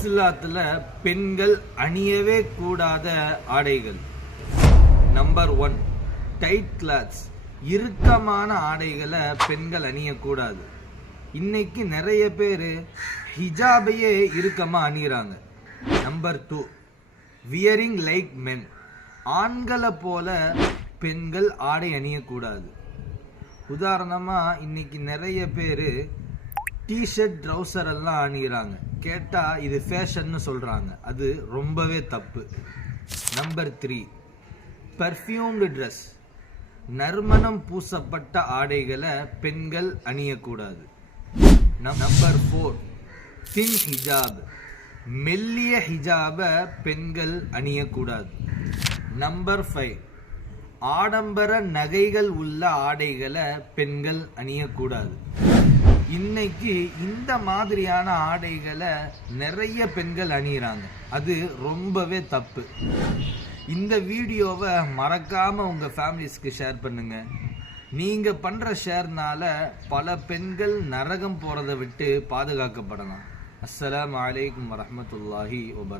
இஸ்லாத்துல பெண்கள் அணியவே கூடாத ஆடைகள். Number 1, tight clothes. இறுக்கமான ஆடைகளை பெண்கள் அணியக்கூடாது. இன்னைக்கு நிறைய பேர் ஹிஜாபையே இறுக்கமாக அணிகிறாங்க. Number 2, wearing like men. ஆண்களை போல பெண்கள் ஆடை அணியக்கூடாது. உதாரணமாக இன்னைக்கு நிறைய பேர் டிஷர்ட் ட்ரௌசர் எல்லாம் அணிகிறாங்க. கேட்டால் இது ஃபேஷன்னு சொல்கிறாங்க. அது ரொம்பவே தப்பு. Number 3, perfumed dress. நறுமணம் பூசப்பட்ட ஆடைகளை பெண்கள் அணியக்கூடாது. நம்பர் 4, தின் ஹிஜாப். மெல்லிய ஹிஜாபை பெண்கள் அணியக்கூடாது. நம்பர் 5, ஆடம்பர நகைகள் உள்ள ஆடைகளை பெண்கள் அணியக்கூடாது. இன்னைக்கு இந்த மாதிரியான ஆடைகளை நிறைய பெண்கள் அணிகிறாங்க. அது ரொம்பவே தப்பு. இந்த வீடியோவை மறக்காம உங்க ஃபேமிலிஸ்க்கு ஷேர் பண்ணுங்க. நீங்க பண்ற ஷேர்னால பல பெண்கள் நரகம் போறதை விட்டு பாதுகாக்கப்படலாம். அஸ்ஸலாமு அலைக்கும் வரஹ்மத்துல்லாஹி வபரகாத்துஹு.